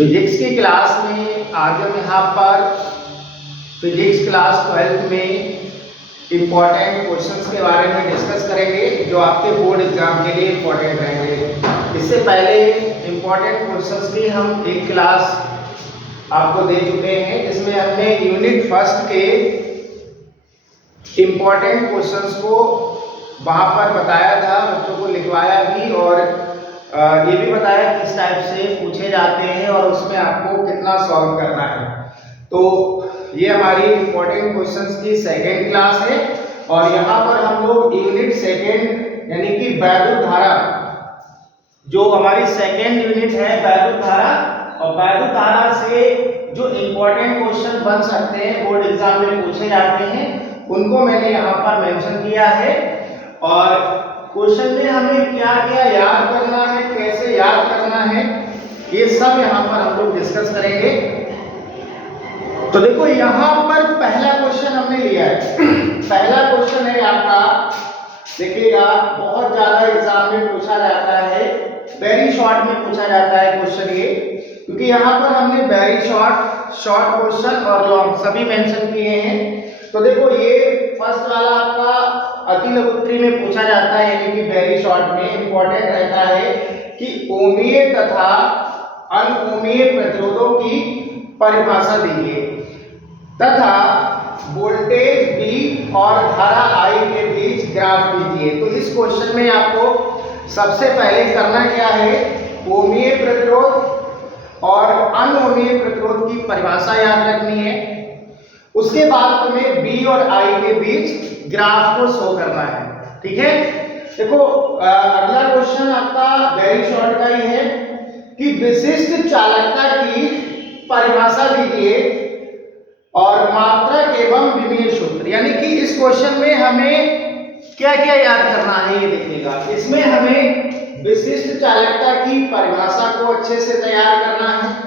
Physics की class में आज हम यहाँ पर फिजिक्स क्लास 12th में इम्पॉर्टेंट क्वेश्चंस के बारे में डिस्कस करेंगे जो आपके बोर्ड एग्जाम के लिए इम्पॉर्टेंट रहेंगे। इससे पहले इम्पॉर्टेंट क्वेश्चंस भी हम एक क्लास आपको दे चुके हैं, जिसमें हमने यूनिट फर्स्ट के इम्पॉर्टेंट क्वेश्चंस को वहाँ पर बताया था, बच्चों को लिखवाया भी और ये भी बताया किस टाइप से पूछे जाते हैं और उसमें आपको कितना सॉल्व करना है। तो ये हमारी इम्पोर्टेंट क्वेश्चंस की सेकेंड क्लास है और यहाँ पर हम लोग यूनिट सेकेंड यानी कि वैद्युत धारा, जो हमारी सेकेंड यूनिट है वैद्युत धारा, और वैद्युत धारा से जो इम्पोर्टेंट क्वेश्चन बन सकते हैं बोर्ड एग्जाम में पूछे जाते हैं उनको मैंने यहाँ पर मेंशन किया है। और क्वेश्चन में हमें क्या क्या याद करना है, कैसे याद करना है, ये सब यहाँ पर हम लोग डिस्कस करेंगे। तो देखो यहाँ पर पहला क्वेश्चन हमने लिया है। पहला क्वेश्चन है आपका, देखिएगा बहुत ज्यादा एग्जाम में पूछा जाता है, वेरी शॉर्ट में पूछा जाता है क्वेश्चन ये, क्योंकि यहाँ पर हमने वेरी शॉर्ट क्वेश्चन और लॉन्ग सभी मेंशन किए हैं। तो देखो ये फर्स्ट वाला आपका अति लघुत्तरी में पूछा जाता है, यानी कि वेरी शॉर्ट में इंपॉर्टेंट रहता है कि ओमीय तथा अनओमीय प्रतिरोधों की परिभाषा दीजिए तथा वोल्टेज V और धारा I के बीच ग्राफ कीजिए। तो इस क्वेश्चन में आपको सबसे पहले करना क्या है, ओमीय प्रतिरोध और अनओमीय प्रतिरोध की परिभाषा याद रखनी है। उसके बाद तुम्हें B और I के बीच ग्राफ को शो करना है, ठीक है। देखो अगला क्वेश्चन आपका वेरी शॉर्ट का ही है कि विशिष्ट चालकता की परिभाषा दीजिए और मात्रक एवं विमीय सूत्र, यानी कि इस क्वेश्चन में हमें क्या क्या याद करना है ये देखिएगा। इसमें हमें विशिष्ट चालकता की परिभाषा को अच्छे से तैयार करना है,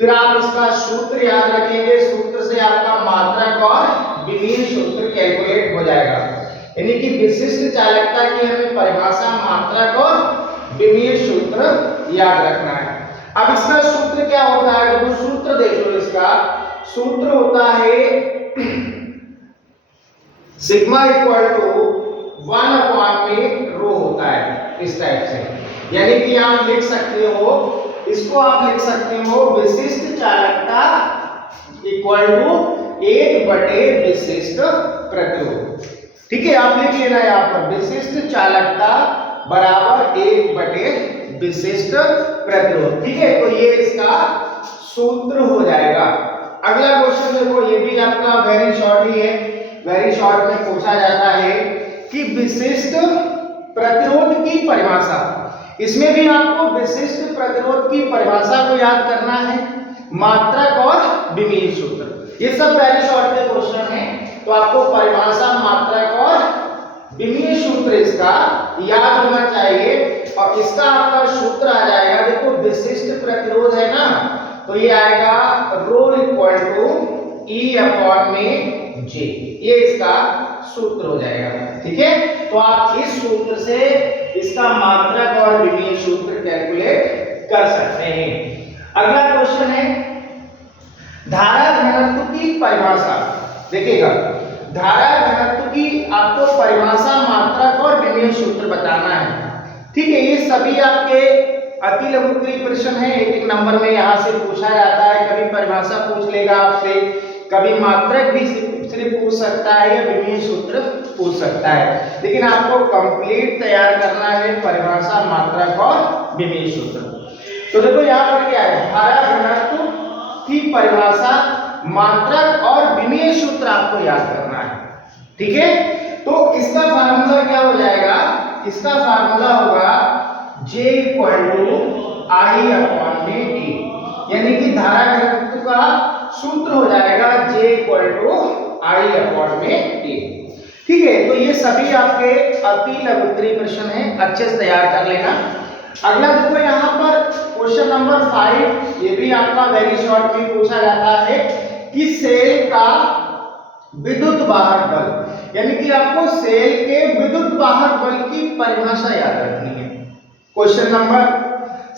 फिर आप इसका सूत्र याद रखेंगे, सूत्र से आपका मात्रक और विमीय सूत्र कैलकुलेट हो जाएगा। यानी कि विशिष्ट चालकता की हमें परिभाषा, मात्रक और विमीय सूत्र याद रखना है। अब इसका सूत्र क्या होता है, तो सूत्र देख लो, इसका सूत्र होता है सिग्मा इक्वल टू 1 में रो होता है इस टाइप से। यानी कि आप लिख सकते हो, इसको आप लिख सकते हो विशिष्ट चालकता इक्वल टू 1 विशिष्ट प्रतिरोध, ठीक है। आप लिख लेना यहाँ पर विशिष्ट चालकता बराबर 1 विशिष्ट प्रतिरोध, ठीक है। तो ये इसका सूत्र हो जाएगा। अगला क्वेश्चन देखो, ये भी आपका वेरी शॉर्ट ही है, वेरी शॉर्ट में पूछा जाता है कि विशिष्ट प्रतिरोध की परिभाषा। इसमें भी आपको विशिष्ट प्रतिरोध की परिभाषा को याद करना है, मात्रक और विमीय सूत्र। ये सब वेरी शॉर्ट के क्वेश्चन हैं, तो आपको परिभाषा, मात्रक और विमीय सूत्र इसका याद होना चाहिए। और इसका आपका सूत्र आ जाएगा, देखो विशिष्ट प्रतिरोध है ना, तो ये आएगा rho equal to E upon में J, ये इसका सूत्र हो जाएगा, ठीक है। तो आप इस सूत्र से इसका मात्रक और विमीय सूत्र कैलकुलेट कर सकते हैं। अगला क्वेश्चन है धारा घनत्व की परिभाषा। देखिएगा धारा घनत्व की आपको परिभाषा, मात्रक और विमीय सूत्र बताना है, ठीक है। ये सभी आपके अति लघुत्तरी प्रश्न है, एक नंबर में यहाँ से पूछा जाता है। कभी परिभाषा पूछ लेगा आपसे, कभी मात्रक भी सिर्फ पूछ सकता है या विमीय सूत्र पूछ सकता है, लेकिन आपको कंप्लीट तैयार करना है परिभाषा, मात्रक और विमीय सूत्र। तो देखो यहाँ पर क्या है, धारा घनत्व की परिभाषा, मात्रक और विमीय सूत्र आपको याद करना है, ठीक है। तो इसका फार्मूला क्या हो जाएगा, इसका फार्मूला होगा J equal to I upon में D, यानी कि धारा घनत्व का सूत्र हो जाएगा J equal to I upon में D, ठीक है। तो ये सभी आपके अति लघुत्तरी प्रश्न हैं, अच्छे से तैयार कर लेना। अगला देखो यहाँ पर क्वेश्चन नंबर 5, ये भी आपका वेरी शॉर्ट में पूछा जाता है कि सेल का विद्युत वाहक बल, यानी कि आपको सेल के विद्युत वाहक बल की परिभाषा याद रखनी है। क्वेश्चन नंबर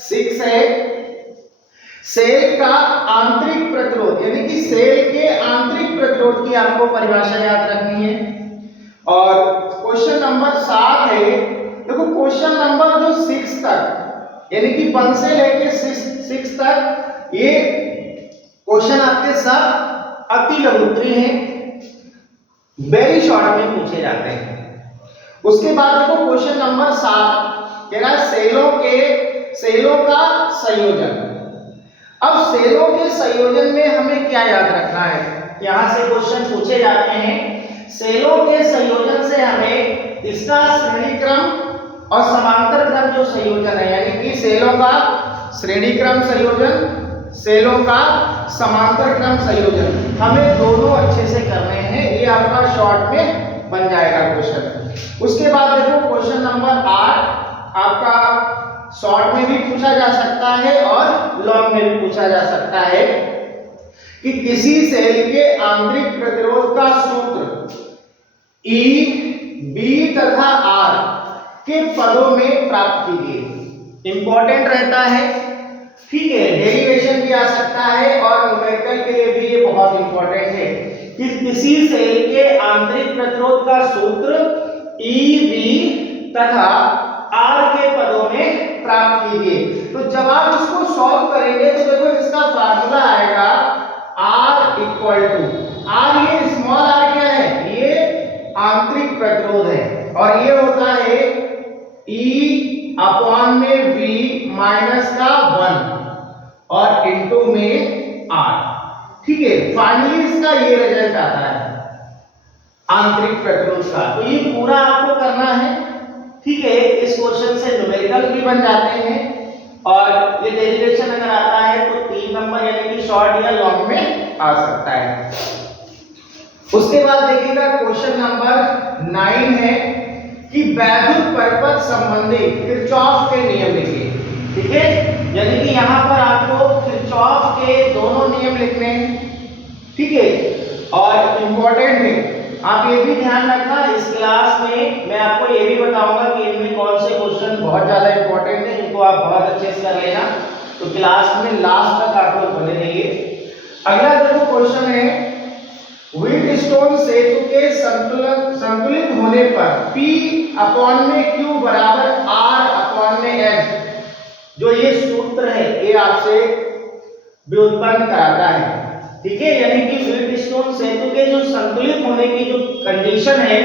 6 है सेल का आंतरिक प्रतिरोध यानी कि सेल के आंतरिक प्रतिरोध की आपको परिभाषा याद रखनी है। और क्वेश्चन नंबर 7 है, देखो क्वेश्चन नंबर जो 6 तक यानी कि 1 से लेके 6 तक ये क्वेश्चन आपके सब अति लघुत्तरीय हैं, वेरी शॉर्ट में पूछे जाते हैं। उसके बाद देखो क्वेश्चन नंबर 7 कह रहा है सेलों का संयोजन। अब सेलों के संयोजन में हमें क्या याद रखना है, यहां से क्वेश्चन पूछे जाते हैं। सेलों के संयोजन से हमें इसका श्रेणी क्रम और समांतर क्रम जो संयोजन है यानी कि सेलों का श्रेणी क्रम संयोजन, सेलों का समांतर क्रम संयोजन, हमें दोनों अच्छे से करने हैं। ये आपका शॉर्ट में बन जाएगा क्वेश्चन। उसके बाद देखो क्वेश्चन नंबर 8 आपका शॉर्ट में भी पूछा जा सकता है और लॉन्ग में भी पूछा जा सकता है कि किसी सेल के आंतरिक प्रतिरोध का सूत्र E, B तथा R के पदों में प्राप्त कीजिए। इंपॉर्टेंट रहता है, ठीक है, डेरिवेशन भी आ सकता है और न्यूमेरिकल के लिए भी ये बहुत इंपॉर्टेंट है कि किसी सेल के आंतरिक प्रतिरोध का सूत्र E, B तथा R के पदों में प्राप्त कीजिए। तो जब आप इसको सॉल्व करेंगे तो देखो इसका फार्मूला आएगा R इक्वल टू R, ये स्मॉल r क्या है, ये आंतरिक प्रतिरोध है और ये होता है E अपॉन में V माइनस का 1 और इनटू में R, ठीक है। फाइनली इसका ये रिजल्ट आता है आंतरिक प्रतिरोध का। तो ये पूरा आपको करना है, ठीक है। इस क्वेश्चन से न्यूमेरिकल भी बन जाते हैं और ये डेरिवेशन अगर आता है तो 3 नंबर यानी कि शॉर्ट या लॉन्ग में आ सकता है। उसके बाद देखिएगा क्वेश्चन नंबर 9 है कि वैद्युत परिपथ संबंधी किरचॉफ के नियम लिखिए, ठीक है। यानी कि यहाँ पर आपको किरचॉफ के दोनों नियम लिखने हैं, ठीक है। और इम्पोर्टेंट है, आप ये भी ध्यान रखना इस क्लास में मैं आपको ये भी बताऊंगा कि इनमें कौन से क्वेश्चन बहुत ज्यादा इंपॉर्टेंट है, इनको आप बहुत अच्छे से कर लेना। तो क्लास में लास्ट तक आप लोग बने रहिए। अगला देखो क्वेश्चन है, व्हीटस्टोन सेतु के संतुलित होने पर P अपॉन में Q बराबर R अपॉन में S, जो ये सूत्र है ये आपसे व्युत्पन्न कराता है, ठीक है। यानी कि व्हीटस्टोन सेतु के जो संतुलित होने की जो कंडीशन है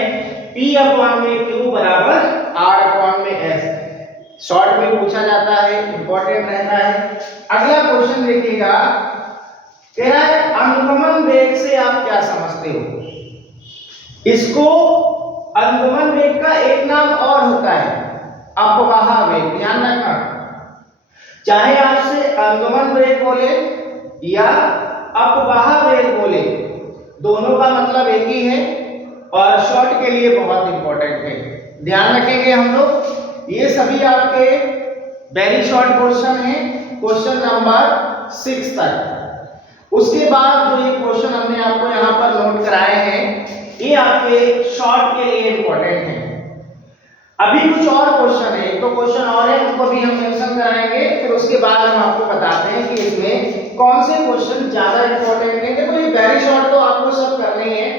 P अपॉन में Q बराबर R अपॉन में S, शॉर्ट में पूछा जाता है, इंपॉर्टेंट रहता है। अगला क्वेश्चन देखिएगा, कह रहा है अनुगमन वेग से आप क्या समझते हो। इसको अनुगमन वेग का एक नाम और होता है अपवाह वेग, ध्यान रखना। चाहे आपसे अनुगमन वेग बोले या अपवाह वेग बोले, दोनों का मतलब एक ही है और शॉर्ट के लिए बहुत इंपॉर्टेंट है, ध्यान रखेंगे हम लोग। ये सभी आपके वेरी शॉर्ट क्वेश्चन है, क्वेश्चन नंबर 6 तक। उसके बाद जो ये क्वेश्चन हमने आपको यहाँ पर नोट कराए हैं ये आपके शॉर्ट के लिए इंपॉर्टेंट है। अभी कुछ और क्वेश्चन है, तो क्वेश्चन और है उनको भी हम मेंशन कराएंगे, फिर उसके बाद हम आपको बताते हैं कि इसमें कौन से क्वेश्चन ज्यादा इंपॉर्टेंट है। देखो ये वेरी शॉर्ट तो आपको सब करने ही है,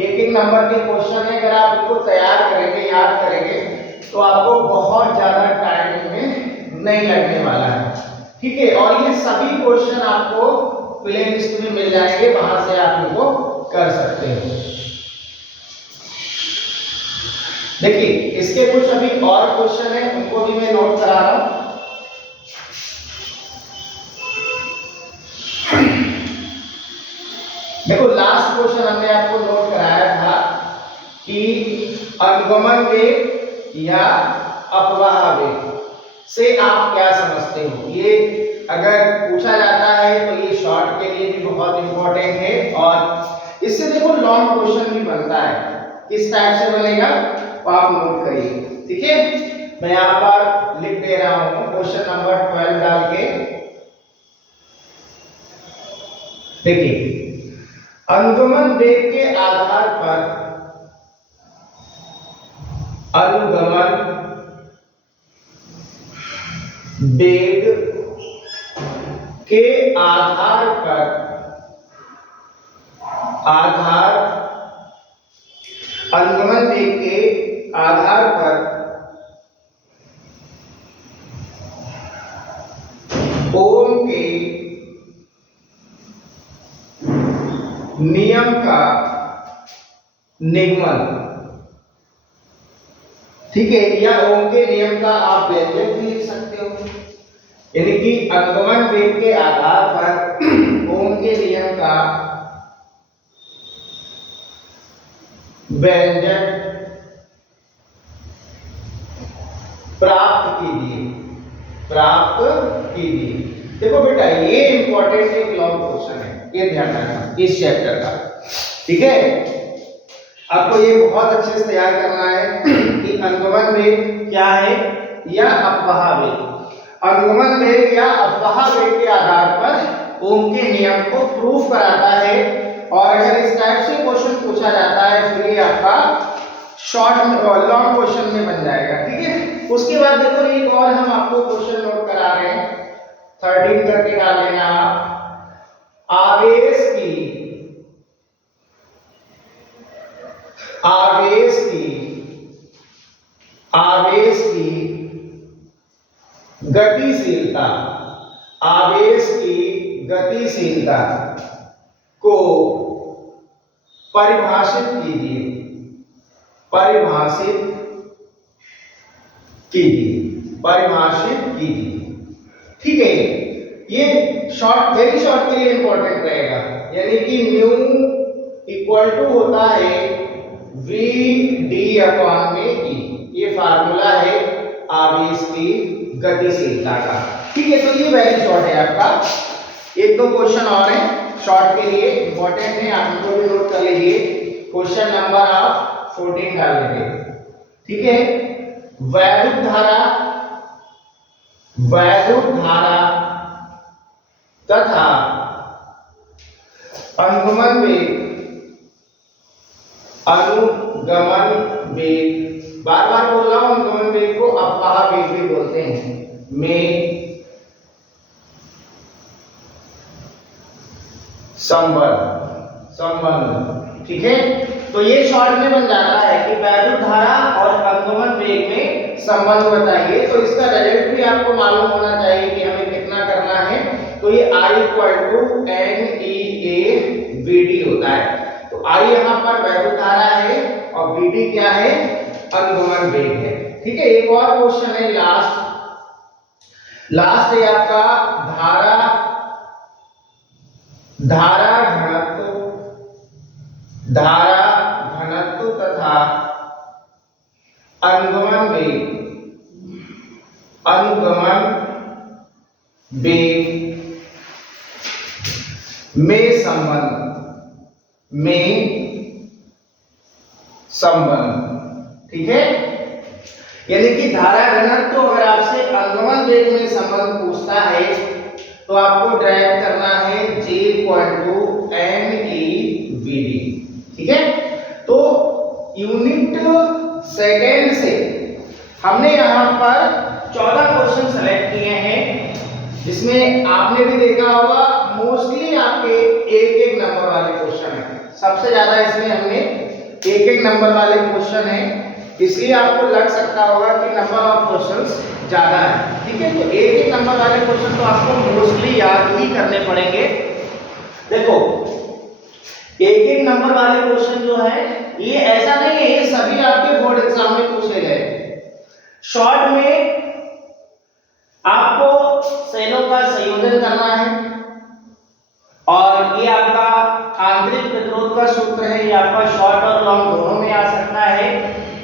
एक नंबर के क्वेश्चन है, अगर आप इनको तैयार करेंगे, याद करेंगे तो आपको बहुत ज्यादा टाइम इसमें नहीं लगने वाला है, ठीक है। और ये सभी क्वेश्चन आपको प्ले लिस्ट में मिल जाएंगे, वहां से आप इनको कर सकते हैं। देखिए इसके कुछ अभी और क्वेश्चन है, उनको भी मैं नोट करा रहा हूं। देखो लास्ट क्वेश्चन हमने आपको नोट कराया था कि अनुगमन वेग या अपवाह वेग से आप क्या समझते हो। ये अगर पूछा जाता है तो ये शॉर्ट के लिए भी बहुत इंपॉर्टेंट है और इससे देखो लॉन्ग क्वेश्चन भी बनता है। किस टाइप से बनेगा तो आप नोट करिए, ठीक है। मैं यहाँ पर लिख दे रहा हूं क्वेश्चन नंबर 12 डाल के। देखिए अनुगमन वेग के आधार पर अनुगमन वेग के आधार पर अनुगमन वेग के आधार पर ओम के नियम का निगमन, ठीक है, या ओम के नियम का आप व्यंजक भी लिख सकते हो, यानी कि अनुगमन वेग के आधार पर ओम के नियम का व्यंजक प्राप्त कीजिए। देखो बेटा, ये इंपॉर्टेंट एक लॉन्ग क्वेश्चन है, ये ध्यान रखना इस चैप्टर का, ठीक है। आपको ये बहुत अच्छे से तैयार करना है कि अनुगमन वेग क्या है या अपवाह वेग। अनुगमन वेग या अपवाह वेग के आधार पर ओम के नियम को प्रूफ कराता है, और अगर इस टाइप से क्वेश्चन पूछा जाता है फिर ये आपका शॉर्ट लॉन्ग क्वेश्चन में बन जाएगा, ठीक है। उसके बाद देखो एक और हम आपको क्वेश्चन नोट करा रहे हैं, 13 करके डाल लेना आप। आवेश की गतिशीलता को परिभाषित कीजिए, ठीक है। ये वेरी शॉर्ट के लिए इंपॉर्टेंट रहेगा, यानी कि म्यू इक्वल टू होता है वी डी अपॉन में ई, ये फार्मूला है आवेश की गतिशीलता का, ठीक है। तो ये वेरी शॉर्ट है आपका। एक दो क्वेश्चन और हैं शॉर्ट के लिए इंपॉर्टेंट है, आप इनको भी नोट कर लीजिए। क्वेश्चन नंबर आप 14 डाल लेंगे, ठीक है। वैद्युत धारा तथा अनुगमन वेग, बार बार बोल रहा हूं, अनुगमन वेग को अपवाह वेग भी बोलते हैं, में संबंध, ठीक है। तो ये शॉर्ट में बन जाता है कि वैद्युत धारा और अनुगमन वेग में संबंध बताइए। तो इसका रिजल्ट भी आपको मालूम होना चाहिए कि हमें कितना करना है। तो ये I = NEAVD होता है। तो I यहाँ पर वैद्युत धारा है और VD क्या है, अनुगमन वेग है, ठीक है। एक और क्वेश्चन है लास्ट है आपका धारा घनत्व तथा अनुगमन वेग में संबंध, ठीक है। यानी कि धारा घनत्व तो अगर आपसे अनुगमन वेग में संबंध पूछता है तो आपको ड्राइव करना है J = NEVD, ठीक है। तो यूनिट सेकेंड से हमने यहाँ पर 14 क्वेश्चन सेलेक्ट किए हैं, जिसमें आपने भी देखा होगा मोस्टली आपके एक नंबर वाले क्वेश्चन हैं। सबसे ज्यादा इसमें हमने एक नंबर वाले क्वेश्चन हैं, इसलिए आपको लग सकता होगा कि नंबर ऑफ क्वेश्चंस ज्यादा है, ठीक है। तो एक नंबर वाले क्वेश्चन तो आपको मोस्टली याद ही करने पड़ेंगे। देखो एक नंबर वाले क्वेश्चन जो है ये ऐसा नहीं है ये सभी आपके बोर्ड एग्जाम में पूछे गए। शॉर्ट में आपको सेलों का संयोजन करना है और ये आपका आंतरिक प्रतिरोध का सूत्र है, ये आपका शॉर्ट और लॉन्ग दोनों में आ सकता है।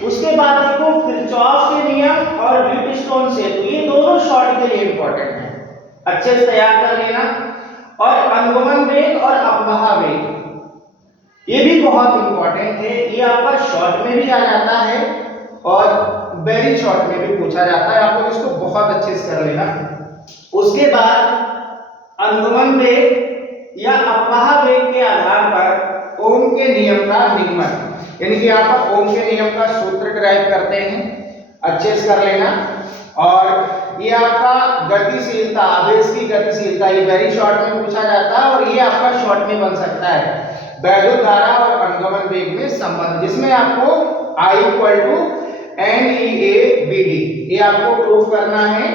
उसके बाद देखो किरचॉफ के नियम और व्हीटस्टोन सेतु, ये दोनों शॉर्ट के लिए इंपॉर्टेंट है, अच्छे से तैयार कर लेना। और अनुगमन वेग और अपवाह वेग ये भी बहुत इंपॉर्टेंट है, ये आपका शॉर्ट में भी आ जाता है और वेरी शॉर्ट में भी पूछा जाता है, आप लोग इसको बहुत अच्छे से कर लेना। उसके बाद अनुगमन वेग या अपवाह वेग के आधार पर ओम के नियम का निगमन, यानी कि आप ओम के नियम का सूत्र ड्राइव करते हैं, अच्छे से कर लेना। और ये आपका गतिशीलता, आवेश की गतिशीलता, ये वेरी शॉर्ट में पूछा जाता है और ये आपका शॉर्ट में बन सकता है। वैद्युत धारा और अनुगमन वेग में संबंध, जिसमें आपको I = NEABD ये आपको प्रूफ करना है।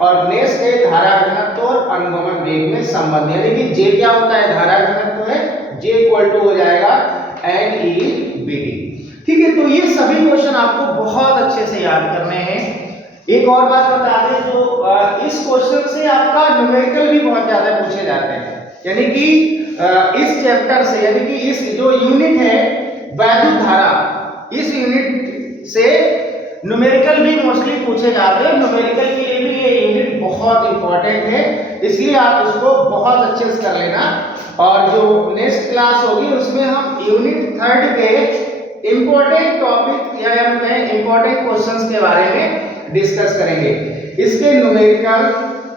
और नेक्स्ट है धारा घनत्व और अनुगमन वेग में संबंध, यानी कि J क्या होता है, धारा घनत्व है, J = हो जाएगा NEBD। ठीक है, तो ये सभी क्वेश्चन आपको बहुत अच्छे से याद करने हैं। एक और बात बता दें, जो इस क्वेश्चन से आपका न्यूमेरिकल भी बहुत ज्यादा पूछे जाते हैं, यानी कि इस चैप्टर से, यानी कि इस जो यूनिट है वैद्युत धारा, इस यूनिट से न्यूमेरिकल भी मोस्टली पूछे जाते हैं। न्यूमेरिकल के लिए भी ये यूनिट बहुत इंपॉर्टेंट है, इसलिए आप इसको बहुत अच्छे से कर लेना। और जो नेक्स्ट क्लास होगी उसमें हम यूनिट 3 के इंपॉर्टेंट टॉपिक या हम कहें इंपॉर्टेंट क्वेश्चंस के बारे में डिस्कस करेंगे, इसके न्यूमेरिकल,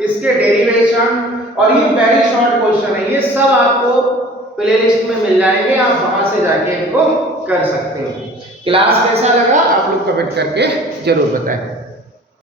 इसके डेरिवेशन, और ये वेरी शॉर्ट क्वेश्चन है, ये सब आपको प्लेलिस्ट में मिल जाएंगे, आप वहां से जाके इनको कर सकते हो। क्लास कैसा लगा आप लोग कमेंट करके जरूर बताएं।